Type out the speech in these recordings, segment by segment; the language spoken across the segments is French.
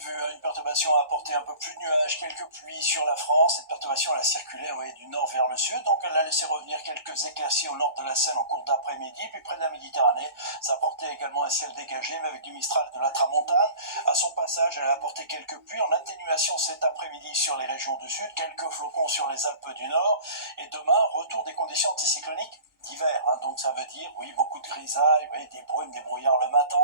prévu, une perturbation a apporté un peu plus de nuages, quelques pluies sur la France. Cette perturbation elle a circulé du nord vers le sud, donc elle a laissé revenir quelques éclaircies au nord de la Seine en cours d'après-midi. Puis près de la Méditerranée, ça apportait également un ciel dégagé, mais avec du Mistral de la Tramontane. À son passage, elle a apporté quelques pluies en atténuation cet après-midi sur les régions du sud, quelques flocons sur les Alpes du Nord. Et demain, retour des conditions anticycloniques d'hiver, donc ça veut dire beaucoup de grisailles, des brumes, des brouillards le matin,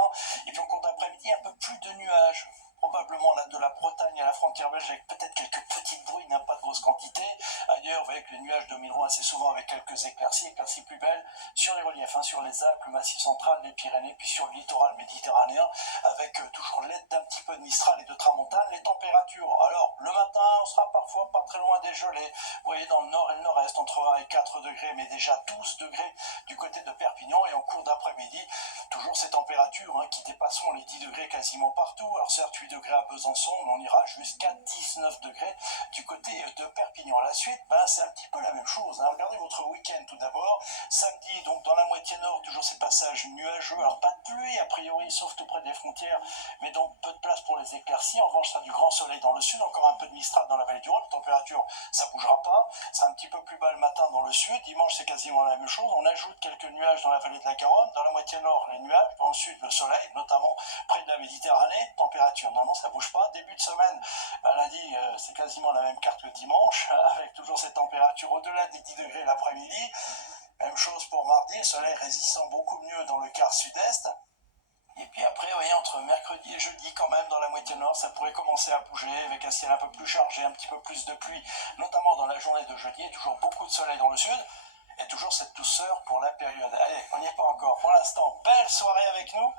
et puis en cours d'après-midi un peu plus de nuages, probablement là de la Bretagne à la frontière belge avec peut-être quelques petites bruines, pas de grosse quantité. Ailleurs, vous voyez que les nuages domineront assez souvent avec quelques éclaircies plus belles sur les reliefs, sur les Alpes, le Massif central, les Pyrénées, puis sur le littoral méditerranéen, avec toujours l'aide d'un petit peu de Mistral et de Tramontane. Les températures, alors le matin, on sera parfois pas très loin des gelées, vous voyez dans le nord et le nord-est, entre 1 et 4 degrés, mais déjà 12 degrés du côté de Perpignan, et en cours d'après-midi, toujours ces températures qui dépasseront les 10 degrés quasiment partout. Alors certes, 8 degrés à Besançon, mais on ira jusqu'à 19 degrés du côté de Perpignan. La suite, c'est un petit peu la même chose. Regardez votre week-end tout d'abord. Samedi, donc dans la moitié nord, toujours ces passages nuageux. Alors pas de pluie a priori, sauf tout près des frontières, mais donc peu de place pour les éclaircies. En revanche, ça sera du grand soleil dans le sud, encore un peu de Mistral dans la vallée du Rhône. La température, ça bougera pas. Ça sera un petit peu plus bas le matin dans le sud. Dimanche, c'est quasiment la même chose. On ajoute quelques nuages dans la vallée de la Garonne. Dans la moitié nord, les nuages. Dans le sud, le soleil, notamment près de la Méditerranée. Température, normalement, ça bouge pas. Début de semaine, lundi, c'est quasiment la même carte que dimanche, avec toujours cette température au-delà des 10 degrés l'après-midi. Même chose pour mardi, le soleil résistant beaucoup mieux dans le quart sud-est. Et puis après, entre mercredi et jeudi, quand même, dans la moitié nord, ça pourrait commencer à bouger avec un ciel un peu plus chargé, un petit peu plus de pluie, notamment dans la journée de jeudi, et toujours beaucoup de soleil dans le sud, et toujours cette douceur pour la période. Allez, on n'y est pas encore. Pour l'instant, belle soirée avec nous.